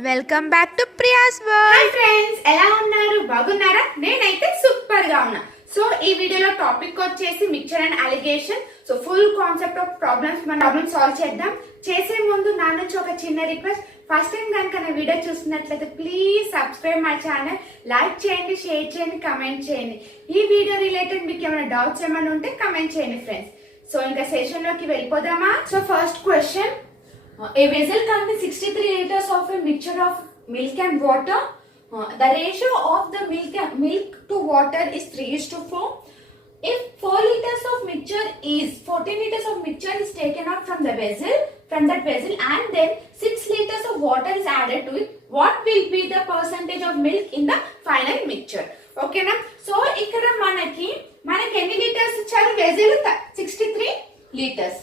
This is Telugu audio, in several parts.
Welcome back to Priya's world. Hi friends, ఎలా ఉన్నారు? బాగున్నారా? నేనైతే సూపర్ గా ఉన్నా. సో ఈ వీడియోలో టాపిక్ వచ్చేసి mixture and allegation. So full concept of problems మన ప్రాబ్లమ్ సాల్వ్ చేద్దాం. చేసే ముందు నా నుంచి ఒక చిన్న రిక్వెస్ట్. ఫస్ట్ టైం కనుక నా వీడియో చూస్తున్నట్లయితే please subscribe my channel, like చేయండి, షేర్ చేయండి, కమెంట్ చేయండి. ఈ వీడియో రిలేటెడ్ మీకు ఏమైనా డౌట్స్ ఏమైనా ఉంటే కమెంట్ చేయండి ఫ్రెండ్స్. సో ఇంకా సెషన్ లోకి వెళ్ళిపోదామా? So first question, a vessel contains 63 liters of a mixture of milk and water. The ratio of the milk to water is 3:4. If 4 liters of mixture is 14 liters of mixture is taken out from that vessel and then 6 liters of water is added to it, what will be the percentage of milk in the final mixture? Okay na? So ikkada manaki ఎన్ని లీటర్స్ ఇచ్చారు? వెజిల్ 63 లీటర్స్.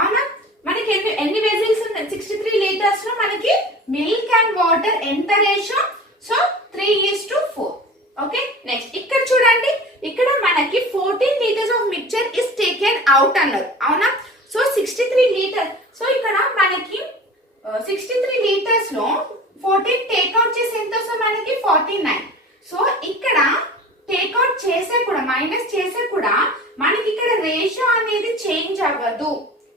అవునా? మనకి ఎన్ని వెజిల్స్ ఉన్నాయి? 63 లీటర్స్ లో మనకి మిల్క్ అండ్ వాటర్ ఎంత రేషియో? సో 3:4. ఓకే, నెక్స్ట్ ఇక్కడ చూడండి, ఇక్కడ మనకి 14 litres of mixture is taken out అన్నారు. అవునా? So 63 litre. సో ఇక్కడ మనకి 63 లీటర్స్ లో 14 టేక్అవుట్ చేసి ఎంత వస్తుంది? మనకి 49. సో ఇక్కడ టేక్అవుట్ చేసే కూడా మైనస్ చేసే కూడా మనకి ఇక్కడ రేషియో అనేది చేంజ్ అవ్వదు.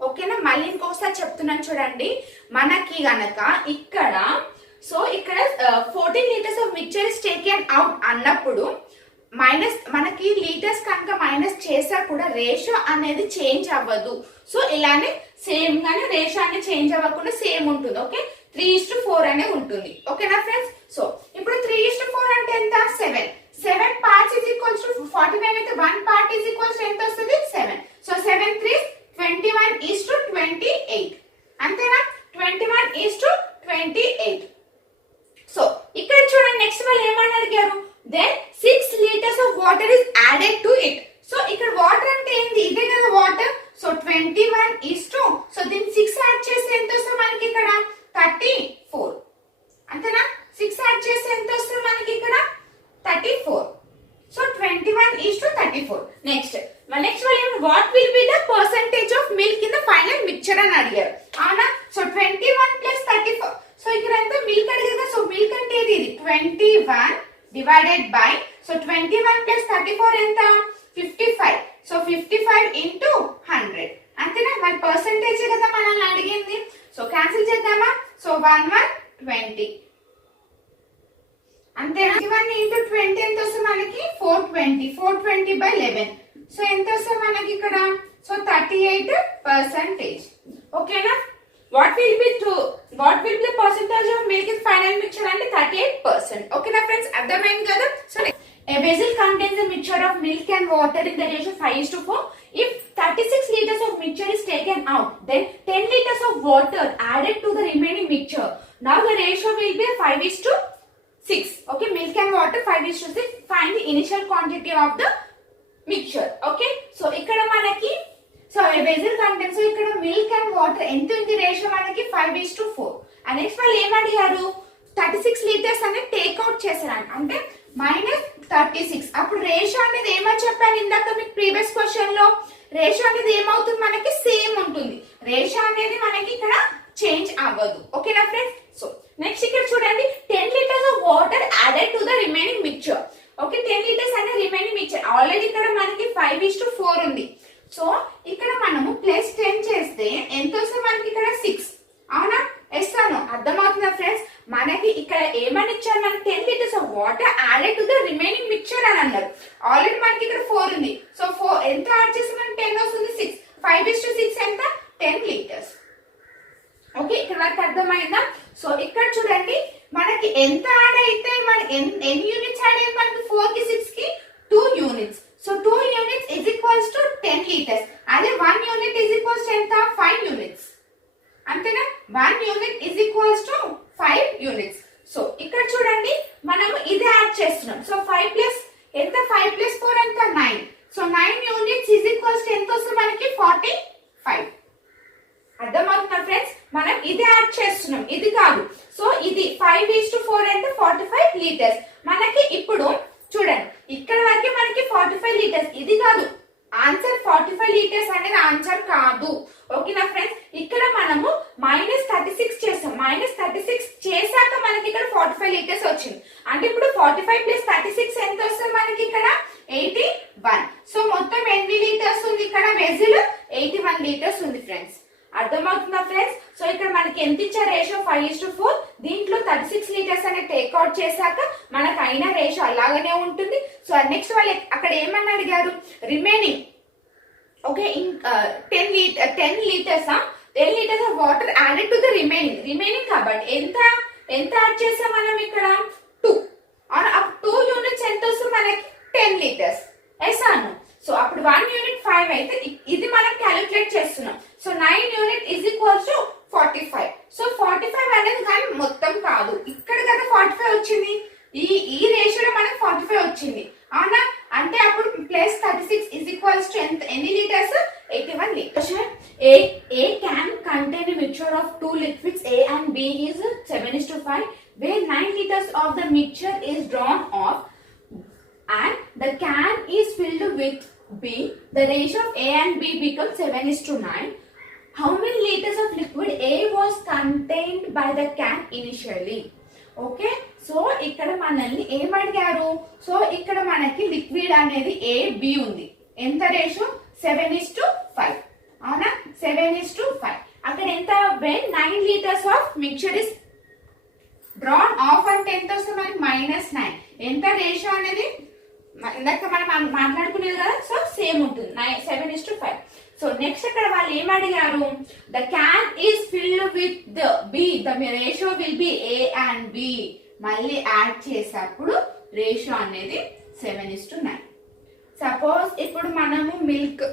ఓకేనా? మళ్ళీ ఇంకోసారి చెప్తున్నాను చూడండి. మనకి గనక ఇక్కడ సో ఇక్కడ 14 litres of mixture is taken out అన్నప్పుడు మైనస్ మనకి లీటర్స్ కనుక మైనస్ చేసా కూడా రేషియో అనేది చేంజ్ అవ్వదు. సో ఇలానే సేమ్ గానే రేషియో అనేది చేంజ్ అవ్వకుండా సేమ్ ఉంటుంది. ఓకే, 3:4 అనే ఉంటుంది. ఓకేనా ఫ్రెండ్స్? సో ఇప్పుడు 3:4 అంటే ఎంత? 7 parts is equals to 49 అయితే 1 part is equals to ఎంత వస్తుంది? 7. సో 7 3 21:28. అంతేనా? 21:28. సో ఇక్కడ చూడండి, నెక్స్ట్ వాళ్ళు ఏమని అడిగారు? Then 6 liters of water is added to it. So ఇక్కడ వాటర్ అంటే ఏంది? ఇదే కదా వాటర్. సో 21:, సో దీన్ని 6 యాడ్ చేస్తే ఎంత వస్తుంది మనకి ఇక్కడ? 34. అంతేనా? 6 యాడ్ చేస్తే ఎంత వస్తుంది మనకి ఇక్కడ? 34. సో 21:34. నెక్స్ట్ వాళ్ళు what will be the percentage of milk in the final mixture అని అడిగారు. అవునా? సో 21 + 34. సో ఇక్కడ ఎంత మిల్క్ అడిగారు? సో మిల్క్ అంటే ఇది 21 డివైడెడ్ బై, సో 21 + 34 ఎంత? 55. సో 55 × 100. అంతేనా? మరి పర్సెంటేజ్ కదా మనల్ని అడిగింది. సో క్యాన్సిల్ చేద్దామా? సో 20. అంతేనా? 21 × 20 ఎంత వస్తుంది మనకి? 420. 420/11. సో ఎంత వస్తుంది మనకి ఇక్కడ? సో 38%. ఓకేనా? What will be the percentage of milk in final mixture అంటే 38%. ఓకేనా ఫ్రెండ్స్? అర్థమైంది కదా? So a vessel contains a mixture of milk and water in the ratio 5:4. If 36 liters of mixture is taken out, then 10 liters of water added to the remaining mixture. Now the ratio will be 5:6. Okay, milk and water 5:6. Find the initial quantity of the mixture. Okay, so ఇక్కడ మనకి so a vessel contains, so ఇక్కడ milk and water ఎంత ఉంది రేషియో మనకి? 5:4. అండ్ నెక్స్ట్ వాళ్ళు ఏం అడిగారు? 36 లీటర్స్ అనేది టేక్అవుట్ చేశారు అంటే -36. అప్పుడు రేషియో అనేది ఏమని చెప్పాను ఇందాక మీకు ప్రీవియస్ క్వశ్చన్ లో? రేషియో అనేది ఏమవుతుంది మనకి? సేమ్ ఉంటుంది. రేషియో అనేది మనకి ఇక్కడ చేంజ్ అవ్వదు. ఓకేనా ఫ్రెండ్స్? సో నెక్స్ట్ ఇక్కడ చూడండి, 10 liters of water added to the remaining mixture. Okay, 10 liters అనే రిమైనింగ్ మిక్చర్. ఆల్రెడీ ఇక్కడ మనకి 5:4 ఉంది. సో ఇక్కడ మనము +10 చేస్తే ఎంత వస్తుంది మనకి? ఇక్కడ 6. అవునా? వేస్తాను. అర్థమవుతుందా ఫ్రెండ్స్? మనకి ఇక్కడ ఏమని ఇచ్చారు? మనకి 10 liters of water added to the remaining mixture అని అన్నారు. ఆల్రెడీ మనకి ఇక్కడ 4 ఉంది. సో 4 ఎంత యాడ్ చేస్తే మనకి 10 వస్తుంది? 6. 5:6 ఎంత? 10 liters. ఓకే, ఇక్కడ వరకు అర్థమైందా? సో ఇక్కడ చూడండి, మనకి ఎంత యాడ్ అయితే ఎన్ని యూనిట్స్ యాడ్ అయ్యాయి మనకి? 4 కి 6 కి 2 units. So 2 units is equals to 10 litres. అదే 1 యూనిట్ ఇస్ ఈక్వల్స్ టు ఎంత? 5 యూనిట్స్. అంతేనా? 1 unit is equals to 5 units. So ఇక్కడ చూడండి, మనం ఇది యాడ్ చేస్తున్నాం. సో 5 ప్లస్ ఎంత? 5 + 4 ఎంత? 9. So 9 units is equals to ఎంత వస్తుంది మనకి? 45. అర్థమవుతుందా ఫ్రెండ్స్? మనం ఇది యాడ్ చేస్తున్నాం, ఇది కాదు. సో ఇది 5:4 అంటే 45 లీటర్స్. మనకి ఇప్పుడు చూడండి, ఇక్కడ వరకు మనకి 45 లీటర్స్. ఇది కాదు ఆన్సర్. 45 లీటర్స్ అనేది ఆన్సర్ కాదు. ఓకేనా ఫ్రెండ్స్? ఇక్కడ మనము -36 చేస్తాం. -36 చేశాక 45 లీటర్స్ వచ్చింది. అంటే ఇప్పుడు 45 ప్లస్ 36 ఎంత వస్తుంది మనకి ఇక్కడ 81. సో మొత్తం ఎన్ని లీటర్స్ ఉంది ఇక్కడ వెజిల్ 81 లీటర్స్ ఉంది ఫ్రెండ్స్. అర్థమవుతుందా ఫ్రెండ్స్? సో ఇక్కడ మనకి ఎంత ఇచ్చే రేషియో 5:4. దీంట్లో 36 లీటర్స్ అనేది టేక్అవుట్ చేశాక మనకు అయిన రేషియో అలాగనే ఉంటుంది. సో నెక్స్ట్ వాళ్ళు అక్కడ ఏమని అడిగారు, remaining okay 10 litres of water added to the remaining కాబట్టి ఎంత యాడ్ చేసాం మనం ఇక్కడ 2. 2 యూనిట్స్ ఎంత వస్తుంది మనకి 10 లీటర్స్ ఎస్ అను. సో అప్పుడు 1 యూనిట్ 5 అయితే ఇది మనం క్యాలిక్యులేట్ చేస్తున్నాం. So 9 unit is equals to 45. So 45 అనేది కానీ మొత్తం కాదు, ఇక్కడ కదా 45 వచ్చింది, ఈ రేషియోలో మనకి 45 వచ్చింది అవునా. అంటే అప్పుడు ప్లస్ 36 ఈజ్ ఈక్వల్స్ టు ఎన్ని litres 81 litres. A can contain a mixture of two liquids A and B is 7:5, where 9 liters of the mixture is drawn off and the can is filled with B. The ratio of A and B becomes 7:9. How many liters of liquid A was contained by the can initially? Okay, so ఇక్కడ మనల్ని ఏం అడిగారు, సో ఇక్కడ మనకి లిక్విడ్ అనేది A B ఉంది, ఎంత రేషియో 7:5 అవునా. 7:5 అక్కడ ఎంత, when 9 liters of mixture is drawn off అంటే ఎంత వస్తుంది మనకి -9. ఎంత రేషియో అనేది ఇందాక మనం మాట్లాడుకునేది కదా, సో సేమ్ ఉంటుంది 7:5. సో నెక్స్ట్ ఇక్కడ వాళ్ళు ఏం అడిగారు, the can is filled with the B, the ratio will be A and B. మళ్ళీ యాడ్ చేసేప్పుడు రేషియో అనేది 7:9. సపోజ్ ఇప్పుడు మనము మిల్క్,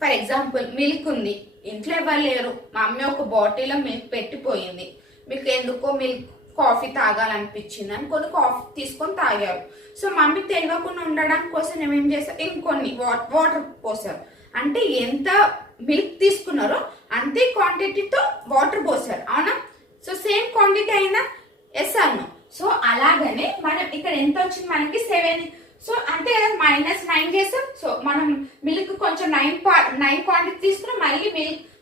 ఫర్ ఎగ్జాంపుల్ మిల్క్ ఉంది, ఇంట్లో ఎవరు లేరు, మా అమ్మ ఒక బాటిల్లో మిల్క్ పెట్టిపోయింది, మీకు ఎందుకో మిల్క్ కాఫీ తాగాలనిపించింది అని కొన్ని కాఫీ తీసుకొని తాగారు. సో మమ్మీకి తెలియకుండా ఉండడం కోసం ఏమేం చేస్తారు, ఇంకొన్ని వాటర్ పోసారు. అంటే ఎంత మిల్క్ తీసుకున్నారో అంతే క్వాంటిటీతో వాటర్ పోసారు అవునా. సో సేమ్ క్వాంటిటీ అయినా ఎస్ అన్ను. సో అలాగనే మనం ఇక్కడ ఎంత వచ్చింది మనకి 7. సో అంటే -9 చేస్తాం. సో మనం మిల్క్ కొంచెం 9 క్వాంటిటీ తీసుకున్నాం,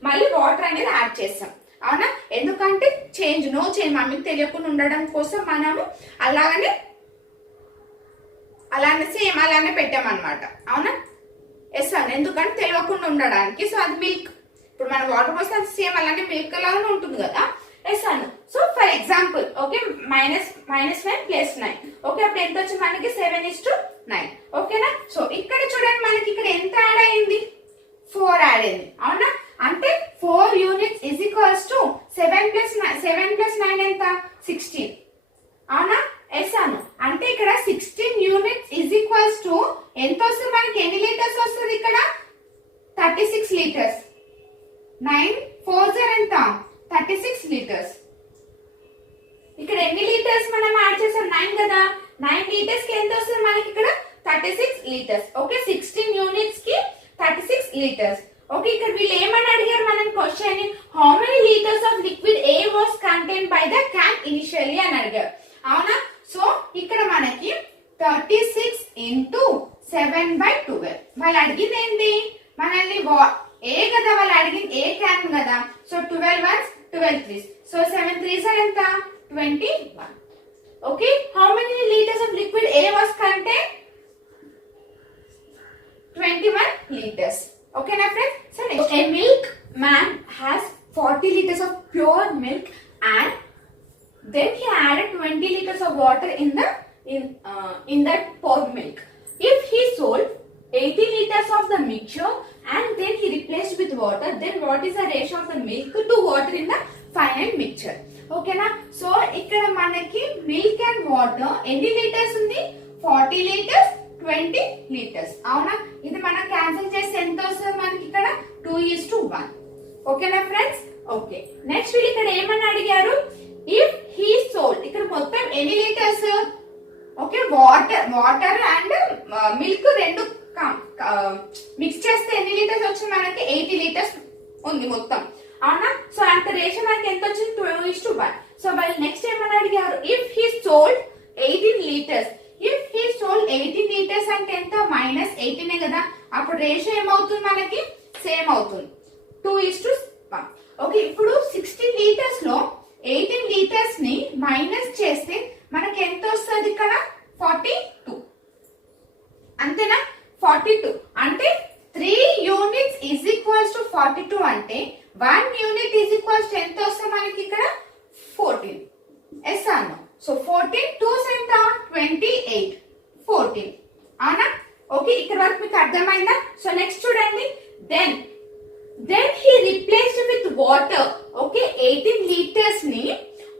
మళ్ళీ వాటర్ అనేది యాడ్ చేస్తాం అవునా. ఎందుకంటే నో చేంజ్ మమ్మీకి తెలియకుండా ఉండడం కోసం మనము అలానే సేమ్ అలానే పెట్టామన్నమాట అవునా. ఎస్ అన్న, ఎందుకంటే తెలియకుండా ఉండడానికి. సో అది మిల్క్, ఇప్పుడు మనం వాటర్ పోస్తే అది సేమ్ అలానే మిల్క్ లాగానే ఉంటుంది కదా ఎస్ అన్న. So for example okay -9 plus 9 okay, అప్పుడు ఎంత వచ్చింది మనకి 7:9 ఓకేనా. సో ఇక్కడ చూడండి మనకి ఇక్కడ ఎంత యాడ్ అయింది, 4 యాడ్ అయింది అవునా. అంటే 4 units is equals to 7 plus 9 ఎంత 16 అవునా ఎస్ అను. అంటే ఇక్కడ 16 యూనిట్స్ ఈజ్ ఈక్వల్స్ టు ఎంత వస్తుంది మనకి, ఎన్ని లీటర్స్ వస్తుంది ఇక్కడ 36 లీటర్స్. 9 4 ఎంత 36 లీటర్స్. ఇక్కడ ఎన్ని లీటర్స్ మనం యాడ్ చేసాం 9 కదా, 9 లీటర్స్ కి ఎంత వస్తుంది మనకి ఇక్కడ 36 లీటర్స్ ఓకే. 16 యూనిట్స్ కి 36 లీటర్స్ ఓకే. ఇక్కడ వీళ్ళు ఏమని అడిగారు మనం question, how many litres of liquid A was contained by the can initially అని అడిగారు అవునా. సో ఇక్కడ మనకి 36 into 7/12 వాళ్ళు అడిగింది ఏంటి మనల్ని ఏ కదా, వాళ్ళు అడిగింది ఏ క్యాన్ కదా. So 12 1s 12 3s, so 7 3s ఎంత 21 okay. How many litres of liquid A was contained 21 liters. Okay na friends. So next, a milkman has 40 liters of pure milk and then he added 20 liters of water in that poured milk. If he sold 80 liters of the mixture and then he replaced with water, then what is the ratio of the milk to water in the final mixture? Okay na. So ikkada manaki milk and water ఎన్ని లీటర్స్ ఉంది 40 లీటర్స్ 20 లీటర్స్ అవునా. ఇది మనం క్యాన్సిల్ చేస్తే ఎంత వస్తుంది మనకి ఇక్కడ 2:1 ఓకేనా ఫ్రెండ్స్. ఓకే నెక్స్ట్ వీళ్ళు ఇక్కడ ఏమని అడిగారు, ఇఫ్ హీ సోల్డ్, ఇక్కడ మొత్తం ఎన్ని litres okay, water and milk రెండు మిక్స్ చేస్తే ఎన్ని లీటర్స్ వచ్చింది మనకి 80 లీటర్స్ ఉంది మొత్తం అవునా. సో అంత రేషియో మనకి ఎంత వచ్చింది 2:1. సో వాళ్ళు నెక్స్ట్ ఏమని అడిగారు, if he sold 18 litres. If he sold 18 litres అంటే ఎంత -18 కదా, అప్పుడు రేషియో ఏమవుతుంది మనకి సేమ్ అవుతుంది 2:1 ఓకే. ఇప్పుడు 16 లీటర్స్ లో 18 లీటర్స్ ని మైనస్ చేస్తే సో 14 2s ఎంత 28 14 అవునా. ఓకే, ఇక్కడ వరకు మీకు అర్థమైందా? సో నెక్స్ట్ చూడండి, then he replaced with water. Okay, 18 litres ని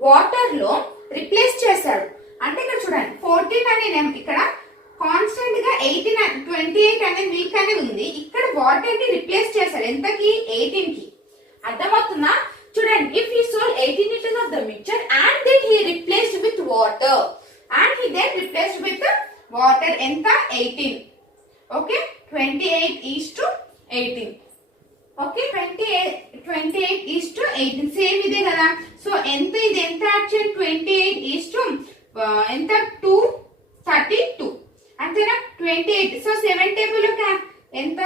వాటర్ లో రిప్లేస్ చేశాడు. అంటే ఇక్కడ చూడండి 14 అనే ఇక్కడ కాన్స్టెంట్ గా 18 28 అనే మిల్క్ అనేది ఉంది. ఇక్కడ వాటర్ ని రిప్లేస్ చేశాడు ఎంతకి 18 కి. అర్థమవుతుందా? చూడండి, if he sold 18 liters of the mixture and then he replaced with water and he then replaced with water ఎంత 18. ఓకే, 28:18. ఓకే, 28:18 సేమ్ ఇదే కదా. సో ఎంత ఇది ఎంత యాడ్ చేయాలి 28 ఎంత 232 అంతేనా 28. సో 7 టేబుల్ లో ఎంత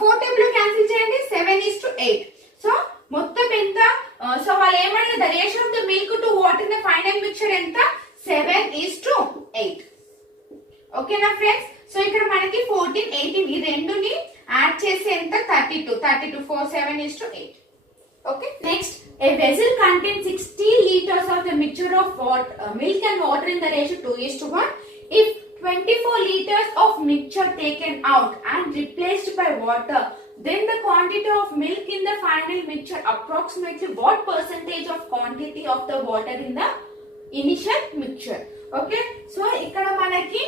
4 టేబుల్ లో క్యాన్సిల్ చేయండి 7:8. సో మొత్తం ఎంత? సో వాళ్ళు ఏమన్నా the ratio of the milk to water in the final mixture ఎంత 7:8. ఓకేనా ఫ్రెండ్స్? సో ఇక్కడ మనకి 14 18 ఈ రెండుని యాడ్ చేసి ఎంత 32 4 7:8. Okay, next a vessel contains 60 liters of the mixture of milk and water in the ratio 2:1. If 24 liters of mixture taken out and replaced by water, then the quantity of milk in the final mixture approximately what percentage of quantity of the water in the initial mixture. Okay, so ఇక్కడ మనకి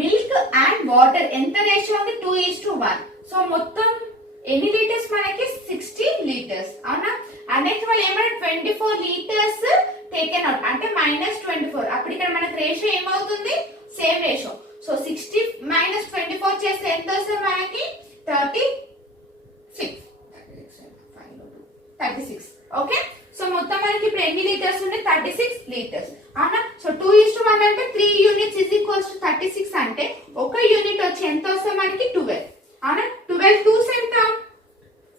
మిల్క్ అండ్ వాటర్ ఎంత రేషియో ఉంది 2:1. సో మొత్తం ఎన్ని లీటర్స్ మనకి 60 లీటర్స్ అవునా. నెక్స్ట్ వాళ్ళు ఏమంటే 24 లీటర్స్ టేకెన్ అవుట్ అంటే -24. అప్పుడు ఇక్కడ మనకి రేషియో ఏమవుతుంది సేమ్ రేషియో. సో 60 - 24 చేస్తే ఎంత వస్తుంది మనకి 36. ఓకే, సో మొత్తం మనకి ఇప్పుడు ఎన్ని లీటర్స్ ఉన్నాయి 36 లీటర్స్ అవునా. సో 2:1 అంటే 3 యూనిట్స్ = 36 అంటే ఒక యూనిట్ వచ్చి ఎంత వస్తుంది మనకి 12 అవునా. 12 2s ఎంత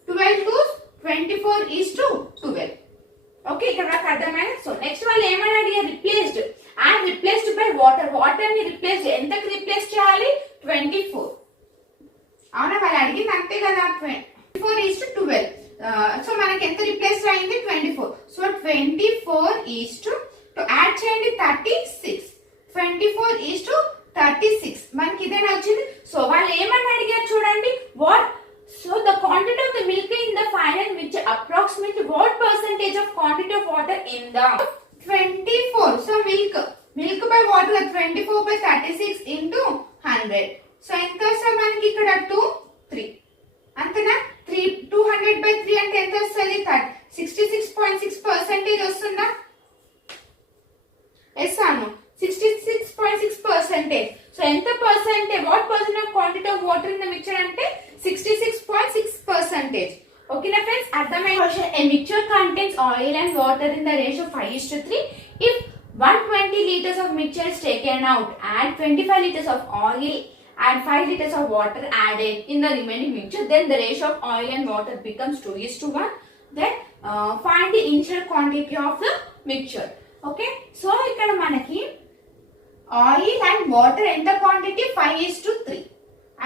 12 2s 24:12. ఓకే, ఇక్కడ నాకు అర్థమైంది. సో నెక్స్ట్ వాళ్ళు ఏమని అడిగారు రిప్లేస్డ్ బై వాటర్ ని రిప్లేస్ ఎంతకి రిప్లేస్ చేయాలి 24 అవునా. వాళ్ళు అడిగింది అంతే కదా 24:12. సో మనకి ఎంత రిప్లేస్ అయింది 24. సో 24 యాడ్ చేయండి 36 24:36 మనకి ఇదేనా వచ్చింది. సో వాళ్ళు ఏమని అడిగారు చూడండి so the quantity of the milk in the final mixture approximately what percentage of quantity of water in the 24. so milk by water 24/36 into 100. So ఎంత వస్తుంది మనకి ఇక్కడ 2 3 అంతేనా. 200/3 అంటే ఎంత వస్తుంది 66.6% వస్తుందా? ఎస్ అను 66.6%. సో ఎంత percentage what percent of quantity of water in the mixture అంటే 66.6%. ఓకేనా ఫ్రెండ్స్, అర్థమైన question. A mixture contains oil and water in the ratio 5:3. If 120 liters of mixture is taken out, add 25 liters of oil and 5 liters of water added in the remaining mixture, then the ratio of oil and water becomes 2:1. Then find the initial quantity of the mixture. Okay, so ఇక్కడ మనకి ఆయిల్ అండ్ వాటర్ ఎంత క్వాంటిటీ 5:3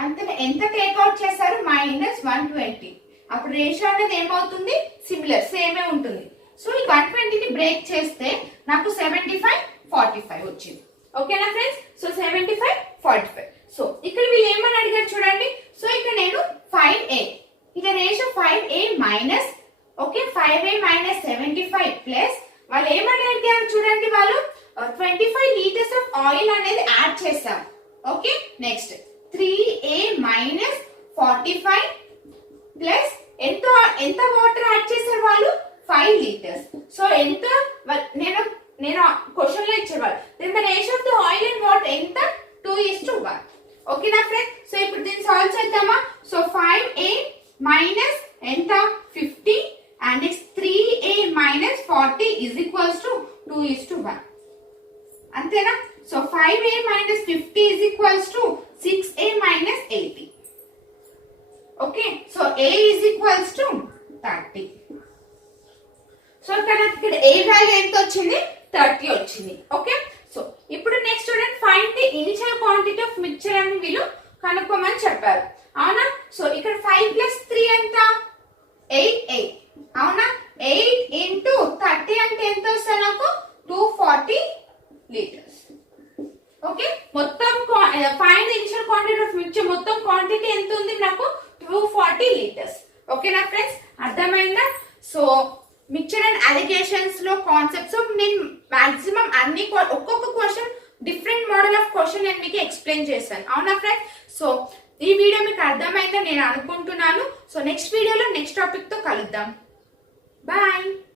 అంతే. ఎంత టేక్అవుట్ చేశారు -120. అప్పుడు రేషియో అనేది ఏమవుతుంది సిమిలర్ సేమే ఉంటుంది. సో ఈ 120 ని బ్రేక్ చేస్తే నాకు 75:45 వచ్చింది. ఓకేనా ఫ్రెండ్స్? సో 75:45. సో ఇక్కడ వీళ్ళు ఏమని అడిగారు చూడండి. సో ఇక్కడ నేను 5a ఇక్కడ ratio 5a minus 5a - 75 plus వాళ్ళు ఏమని అడిగారు చూడండి. వాళ్ళు 25 లీటర్స్ ఆఫ్ ఆయిల్ అనేది యాడ్ చేశాం. ఓకే, నెక్స్ట్ 3a - 45 ప్లస్ ఎంత వాటర్ యాడ్ చేశారు వాళ్ళు 5 లీటర్స్. సో ఎంత నేను క్వశ్చన్ లో ఇచ్చేవాళ్ళు then the ratio of the oil and water ఎంత 2:1. ఓకేనా ఫ్రెండ్? సో ఇప్పుడు దీన్ని సాల్వ్ చేద్దామా. సో 5a మైనస్ ఎంత 50 and it's 3a minus 40 is equals to 2:1. అంతేనా? So 5a minus 50 is equals to 6a minus 80. Okay, so a is equals to 30. So ఇక్కడ a వాల్యూ ఎంత వచ్చింది 30 వచ్చింది. ఓకే, సో ఇప్పుడు నెక్స్ట్ చూడండి find the initial quantity of mixture అని వీళ్ళు కనుక్కోమని చెప్పారు. అవునా? సో ఇక్కడ 5 + 3 ఎంత 8a. అవునా? 8 × 30 అంటే ఎంత వస్తుంది నాకు 240 లీటర్స్. ఓకే, మొత్తం find initial quantity of mixture మొత్తం క్వాంటిటీ ఎంత ఉంది నాకు 240 లీటర్స్. ఓకేనా ఫ్రెండ్స్, అర్థమైందా? సో మిక్చర్ అండ్ అలిగేషన్స్ లో కాన్సెప్ట్స్ నేను మాక్సిమం అన్ని ఒక్కొక్క question different model of question నేను మీకు ఎక్స్ప్లెయిన్ చేశాను. అవునా ఫ్రెండ్స్? సో ఈ వీడియో మీకు అర్థమైందని నేను అనుకుంటున్నాను. సో నెక్స్ట్ వీడియోలో నెక్స్ట్ టాపిక్ తో కలుద్దాం. బాయ్.